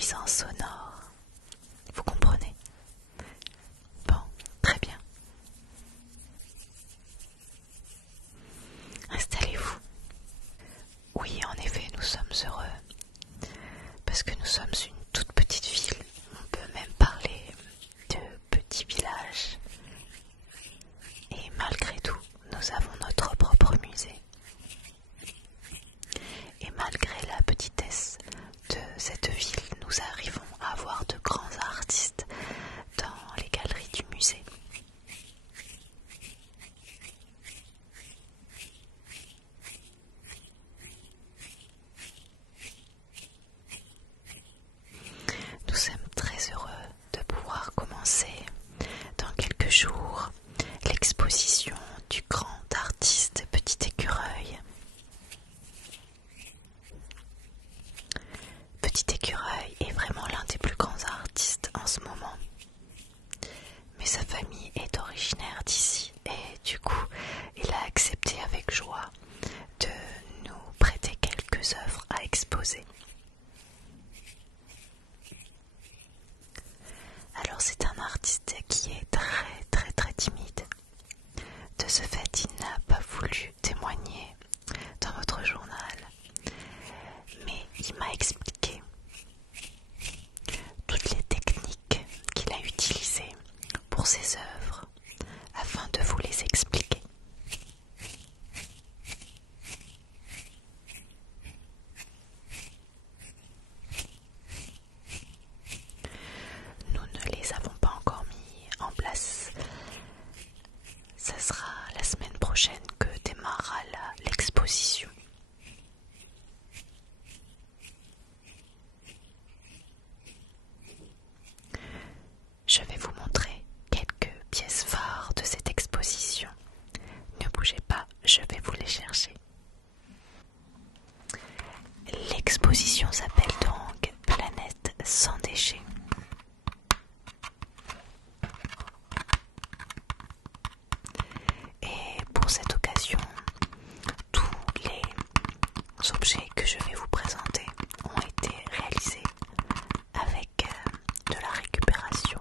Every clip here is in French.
nuisances sonores. Vous comprenez? Bon, très bien. Installez-vous. Oui, en effet, nous sommes heureux, parce que nous sommes une toute petite ville. On peut même parler de petit village. Et malgré tout, nous avons notre propre musée. Et malgré la petitesse de cette ville, nous arrivons à avoir de grands artistes dans les galeries du musée. Nous sommes très heureux de pouvoir commencer dans quelques jours l'exposition du grand artiste Petit Écureuil. Petit Écureuil est vraiment l'un des plus grands artistes en ce moment. Mais sa famille est originaire d'ici et du coup, il a accepté avec joie de nous prêter quelques œuvres à exposer. Alors c'est un artiste qui est très timide. De ce fait, il n'a pas voulu témoigner dans votre journal. Mais il m'a expliqué toutes les techniques qu'il a utilisées pour ses œuvres afin de vous les expliquer. Nous ne les avons pas encore mis en place. Ça sera la semaine prochaine que démarrera l'exposition. Je vais vous montrer quelques pièces phares de cette exposition. Ne bougez pas, je vais vous les chercher. L'exposition s'appelle donc Planète sans déchets. Et pour cette occasion, tous les objets que je vais vous présenter ont été réalisés avec de la récupération.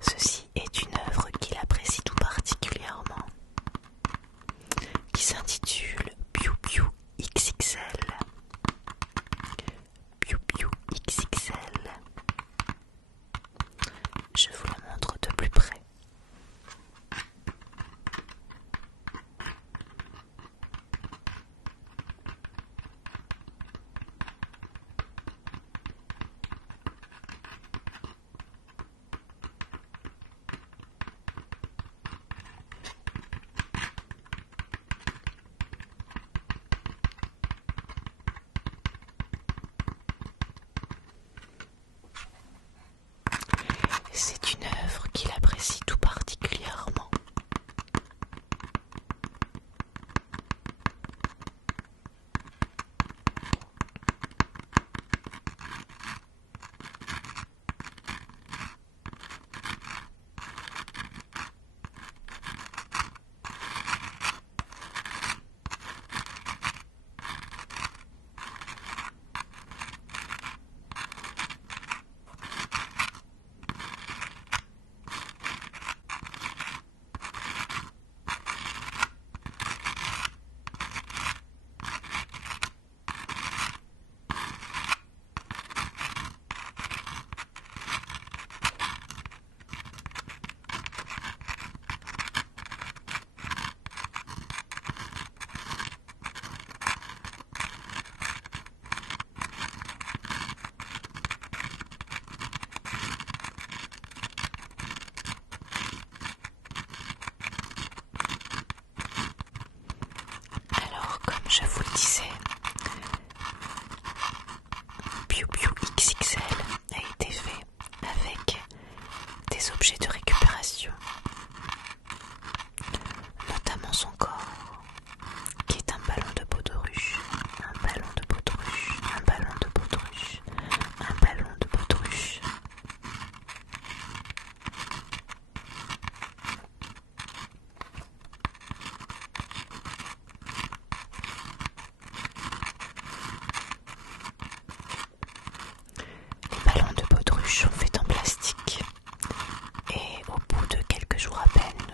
Ceci est une œuvre qu'il apprécie tout particulièrement, qui s'intitule Piu Piu XXL. Piu Piu XXL. Je vous la montre de plus près. C'est une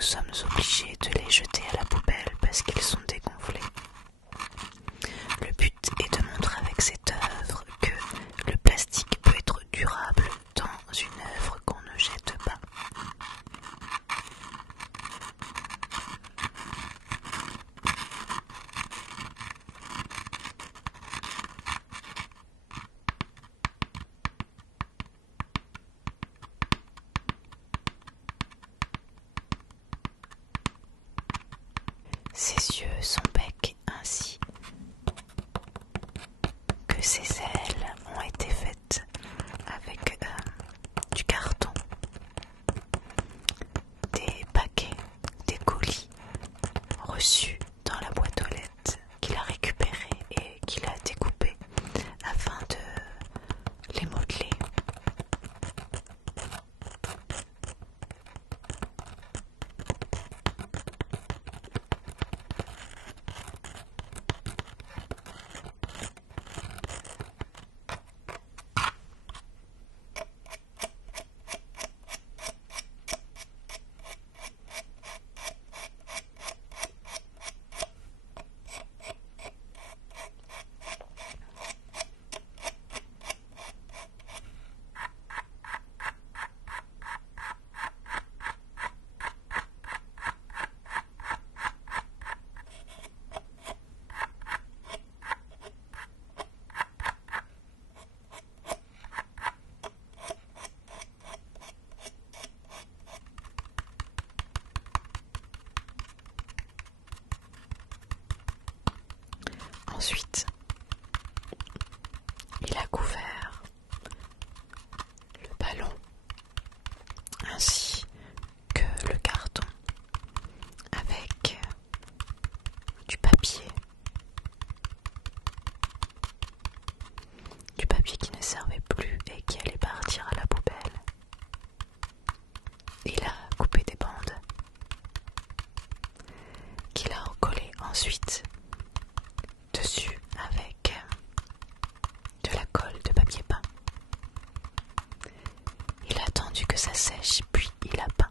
sommes obligés de les jeter à la poubelle parce qu'ils sont dégonflés. Le but est de montrer avec cette œuvre que le plastique peut être durable dans une œuvre qu'on ne jette pas. Ses yeux, son bec ainsi que ses ailes ont été faites avec du carton, des paquets, des colis reçus dans la boîte aux lettres qu'il a récupéré et qu'il a découpé afin de les modeler. Ensuite, il a couvert le ballon ainsi que le carton avec du papier qui ne servait plus et qui allait partir à la poubelle. Il a coupé des bandes qu'il a recollées ensuite dessus avec de la colle de papier peint. Il a attendu que ça sèche, puis il a peint.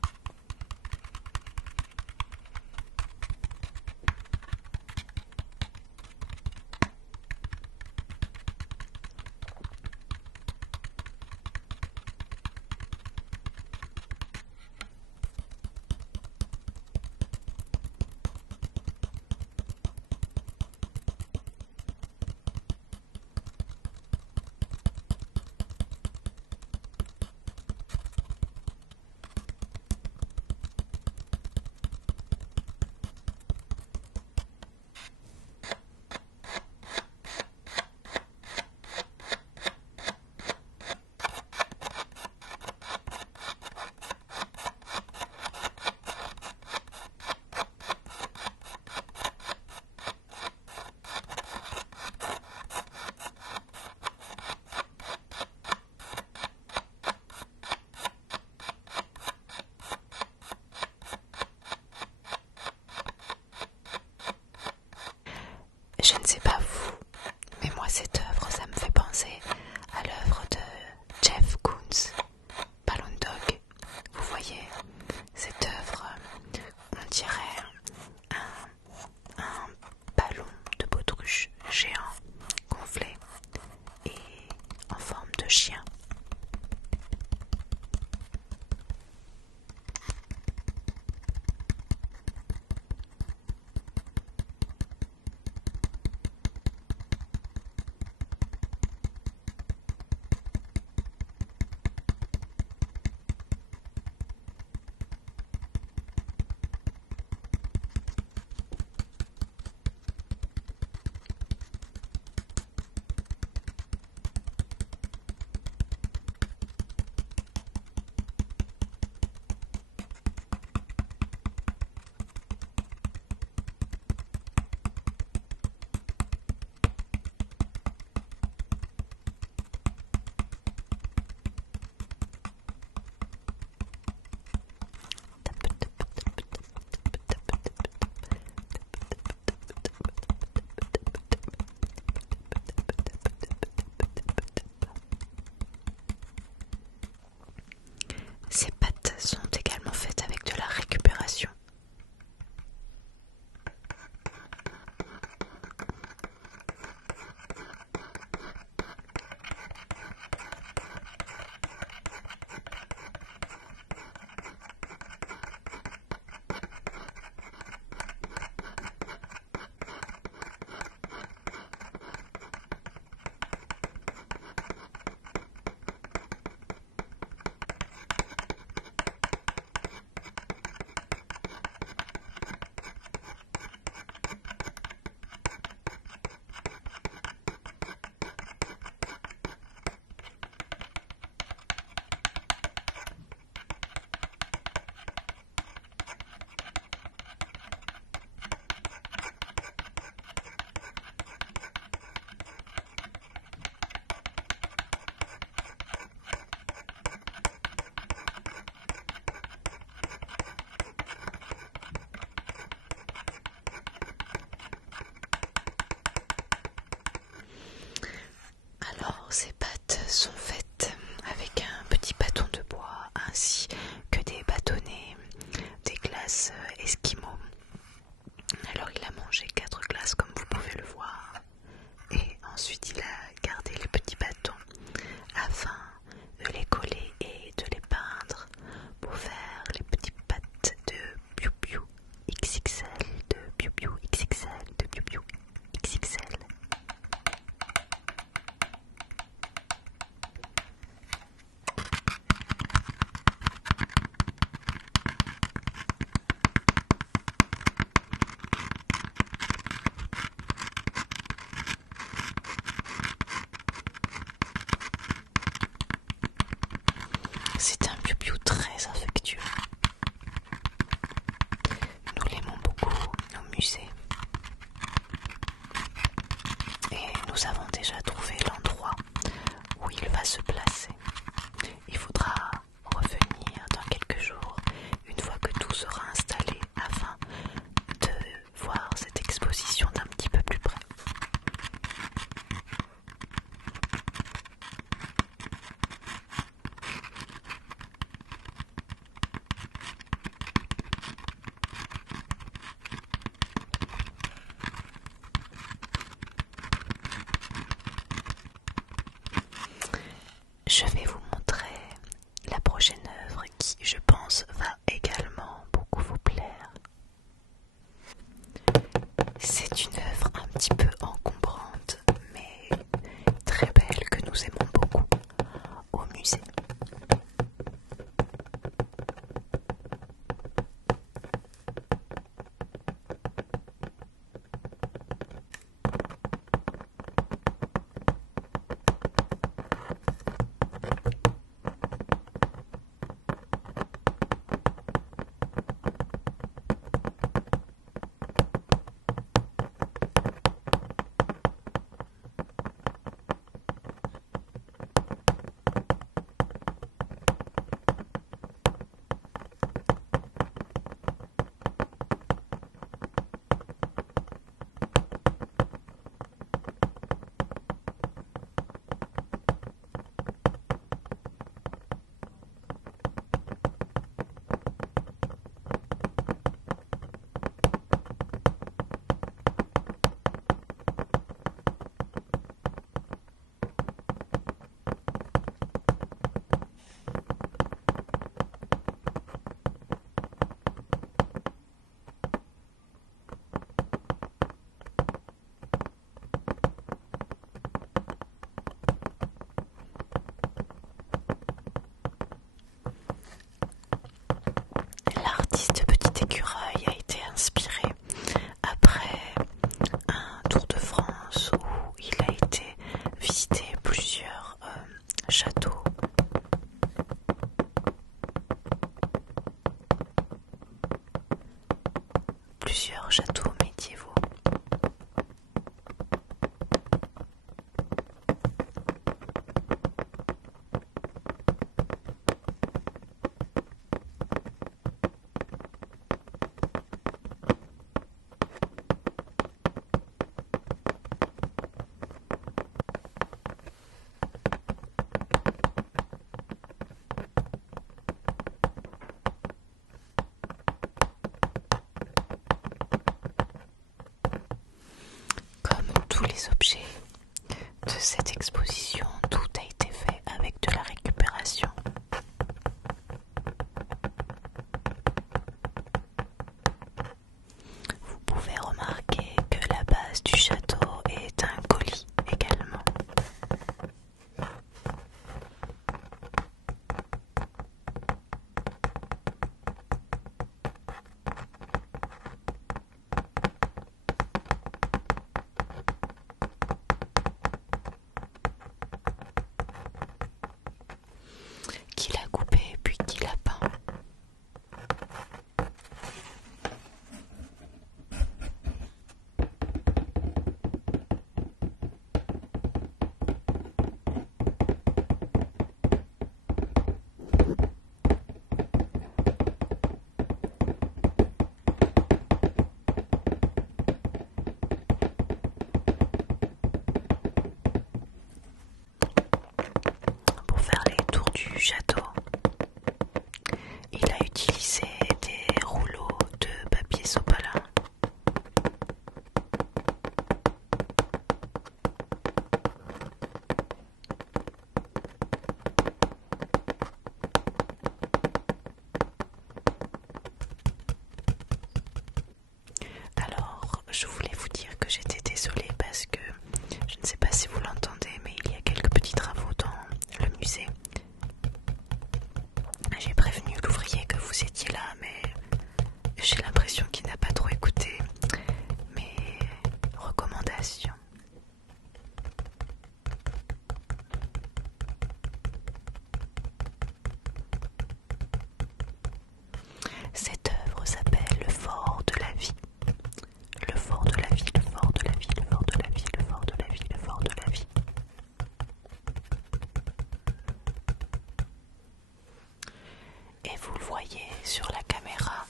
Et vous le voyez sur la caméra,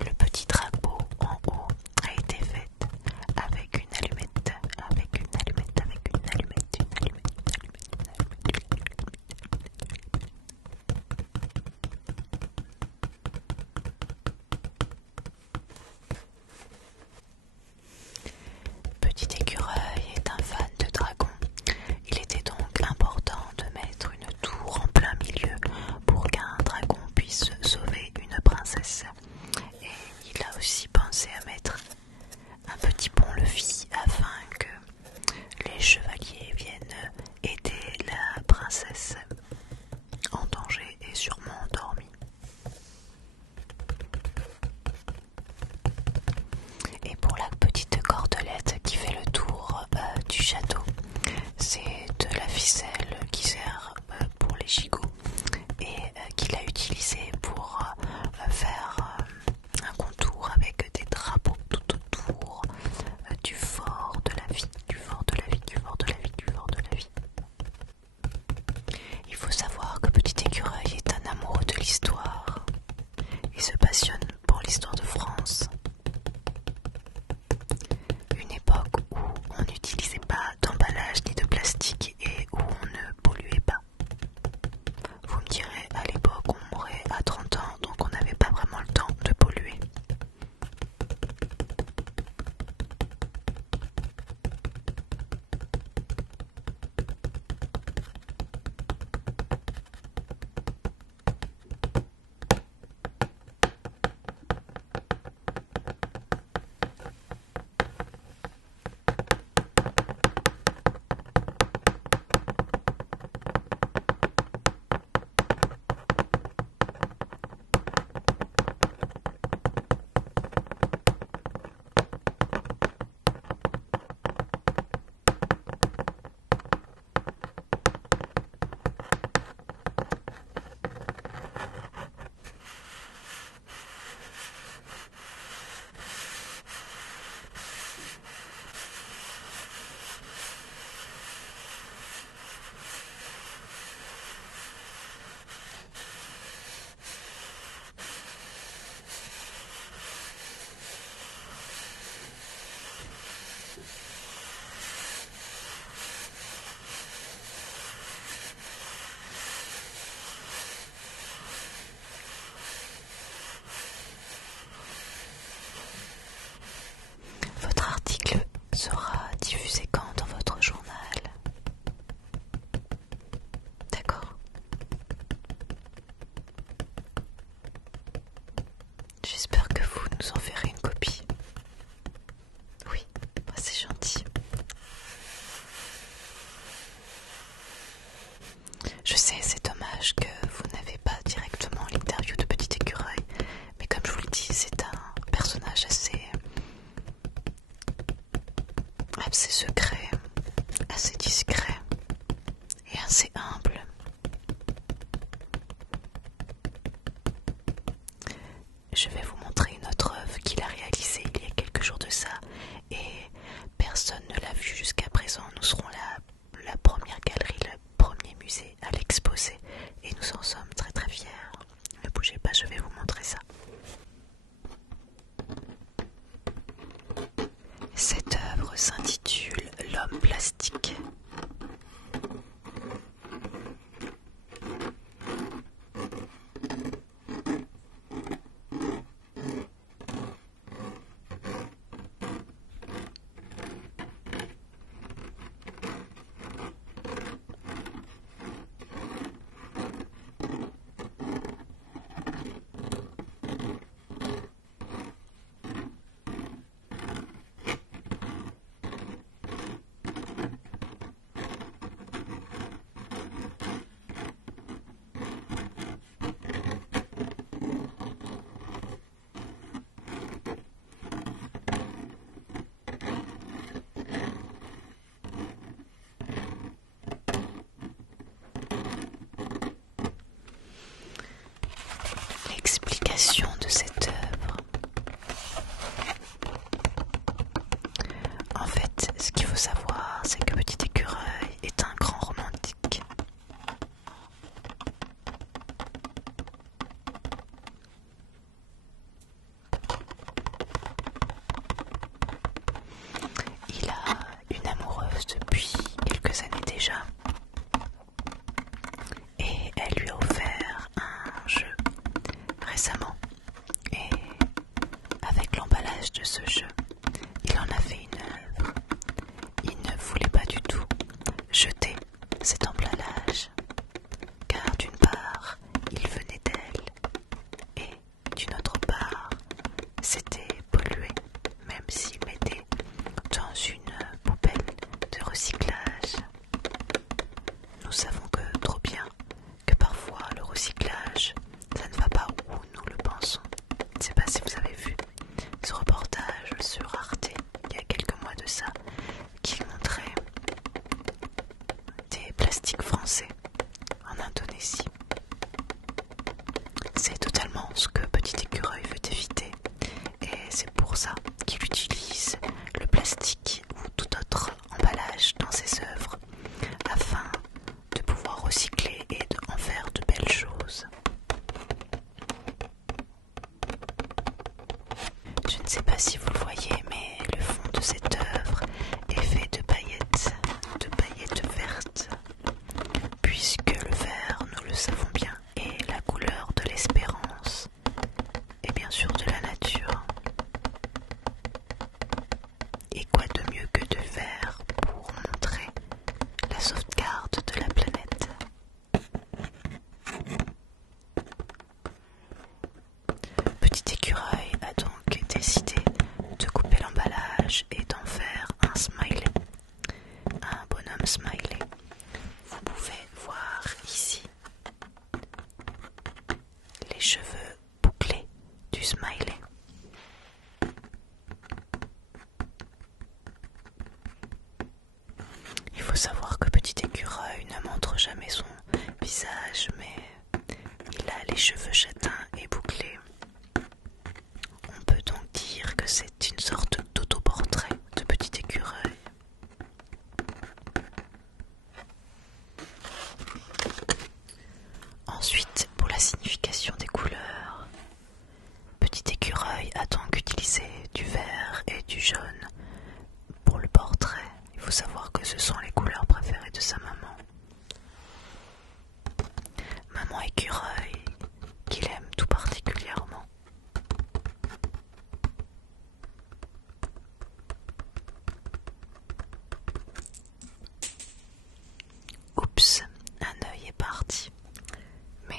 le petit drapeau en haut a été fait avec une allumette, avec une allumette, avec une allumette, une allumette, une allumette, une allumette. Petit écureuil est un fan de dragons. Il était donc important de mettre une tour en plein milieu pour qu'un dragon puisse sauver une princesse. Et il a aussi pensé à mettre un petit pont-levis afin que les chevaliers viennent aider la princesse en danger et sûrement endormie. Et pour la petite cordelette qui fait le tour du château, c'est de la ficelle qui sert pour les gigots et qu'il a utilisé pour faire un contour avec des drapeaux tout autour du fort de la vie, du fort de la vie, du fort de la vie, du fort de la vie. Il faut savoir que Petit Écureuil est un amoureux de l'histoire. Il se passionne pour l'histoire de France. Une époque où on n'utilisait pas d'emballage ni de plastique et où on ne polluait pas. Vous me direz, à l'époque on mourait à 30 ans, donc on n'avait pas vraiment le temps de polluer. Votre article sera diffusé quand dans votre journal? D'accord. J'espère que vous nous en ferez une copie. Oui, c'est gentil. Je sais, c'est dommage que vous n'avez pas directement l'interview de Petit Écureuil, mais comme je vous le dis, c'est un personnage assez secret, assez discret et assez humble. Je vais vous montrer une autre œuvre qu'il a réalisée il y a quelques jours de ça et personne ne l'a vue jusqu'à présent. Nous serons la première galerie, le premier musée à l'exposer et nous en sommes très très fiers. Ne bougez pas, je vais vous montrer ça. Cette œuvre s'intitule L'homme plastique. ici. C'est totalement ce que Petit Écureuil veut éviter, et c'est pour ça qu'il utilise le plastique ou tout autre emballage dans ses œuvres, afin de pouvoir recycler et en faire de belles choses. Je ne sais pas si vous le voyez, mais le fond de cette œuvre est fait de paillettes vertes, puisque le vert, nous le savons bien, est la couleur de l'espérance et bien sûr de la nature. Et quoi de mieux que de vert pour montrer la sauvegarde de la planète? Petit Écureuil a donc décidé de couper l'emballage et d'en faire un smiley, un bonhomme smiley. Vous pouvez voir ici les cheveux bouclés du smiley. Il faut savoir que Petit Écureuil ne montre jamais son visage, mais il a les cheveux châtains et bouclés. On peut donc dire que c'est une sorte d'autoportrait de Petit Écureuil. Ensuite, pour la signification des couleurs, Petit Écureuil a donc utilisé du vert et du jaune pour le portrait. Il faut savoir que ce sont les couleurs préférées de sa maman. Maman Écureuil, qu'il aime tout particulièrement. Oups, un œil est parti. Mais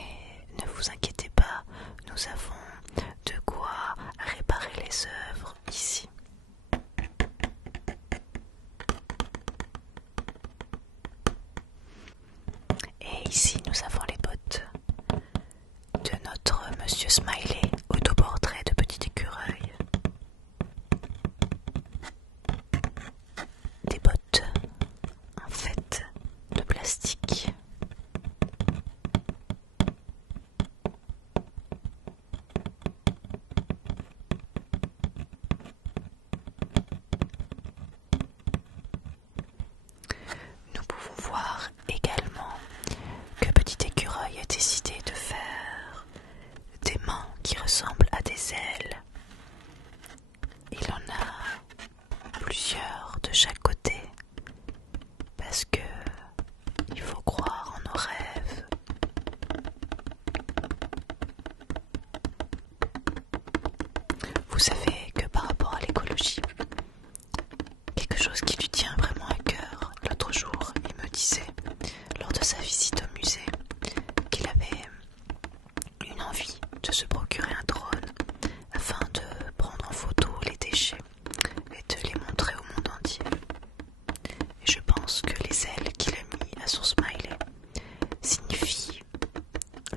ne vous inquiétez pas, nous avons de quoi réparer les œuvres ici. Et ici nous avons les bottes de notre Monsieur Smiley, autoportrait de Petit Écureuil. Des bottes en fait de plastique. Nous pouvons voir également que Petit Écureuil a décidé de faire des mains qui ressemblent à des ailes. Il en a plusieurs de chaque côté, parce que il faut croire en nos rêves. Vous savez que par rapport à l'écologie, quelque chose qui lui tient vraiment à cœur, l'autre jour, il me disait, lors de sa visite au musée, qu'il avait une envie de se procurer un drone afin de prendre en photo les déchets et de les montrer au monde entier. Et je pense que les ailes qu'il a mis à son smiley signifient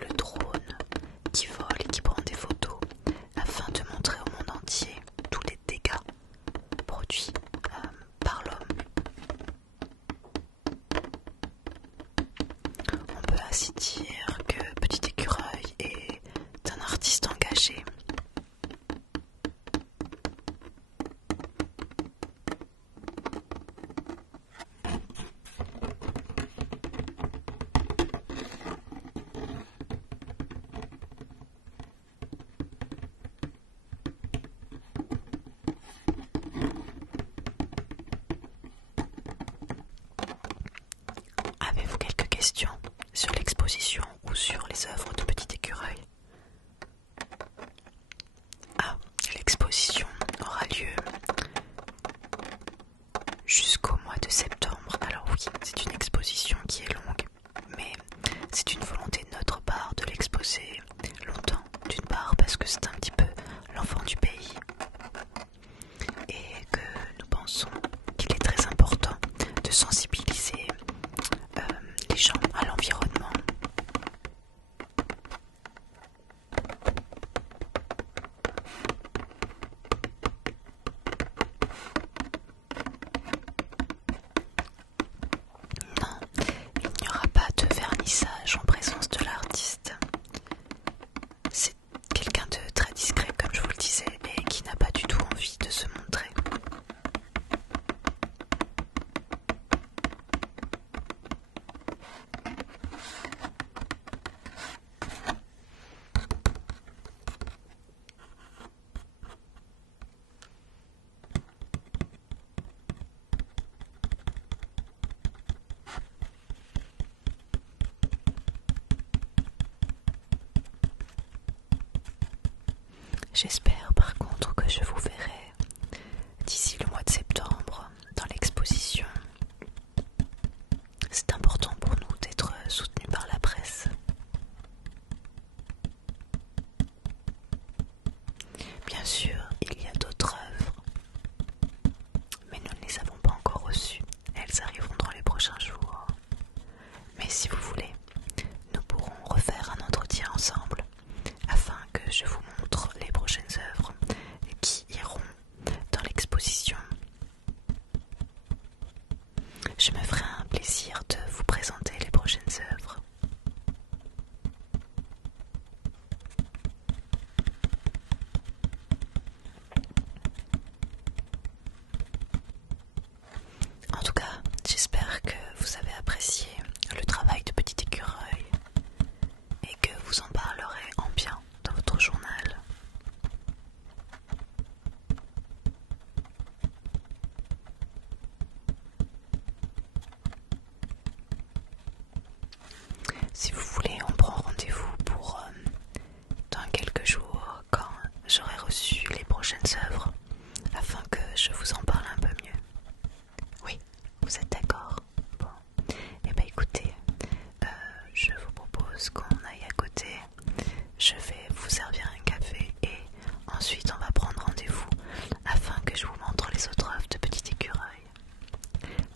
le drone qui vole et qui prend des photos afin de montrer au monde entier tous les dégâts produits par l'homme. On peut ainsi dire que Petit Écureuil est un artiste engagé. Avez-vous quelques questions sur l'exposition ou sur les œuvres de Petit Écureuil? Ah, l'exposition aura lieu jusqu'au mois de septembre. Alors oui, c'est une exposition qui est longue, mais c'est une volonté de notre part de l'exposer longtemps. D'une part parce que c'est un petit peu l'enfant du pays et que nous pensons qu'il est très important de sensibiliser les gens à l'environnement J'espère par contre que je vous verrai d'ici le mois de septembre dans l'exposition. C'est important pour nous d'être soutenus par la presse. Bien sûr, il y a d'autres œuvres, mais nous ne les avons pas encore reçues. Elles arriveront dans les prochains jours. Mais si vous voulez, nous pourrons refaire un entretien ensemble afin que je vous montre les prochaines œuvres qui iront dans l'exposition. Je me ferai un plaisir de vous présenter les prochaines œuvres. En tout cas, j'espère que vous avez apprécié le travail de Petit Écureuil et que vous en parlerez en bien dans votre journal. Si vous voulez, on prend rendez-vous pour dans quelques jours quand j'aurai reçu les prochaines œuvres afin que je vous en parle un peu mieux. Oui, vous êtes d'accord? Bon, et bien écoutez, je vous propose qu'on aille à côté. Je vais vous servir un café et ensuite on va prendre rendez-vous afin que je vous montre les autres œuvres de Petit Écureuil.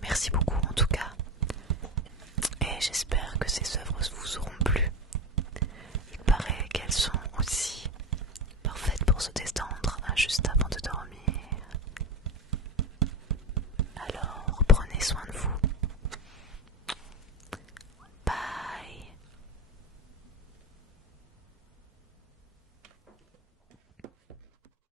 Merci beaucoup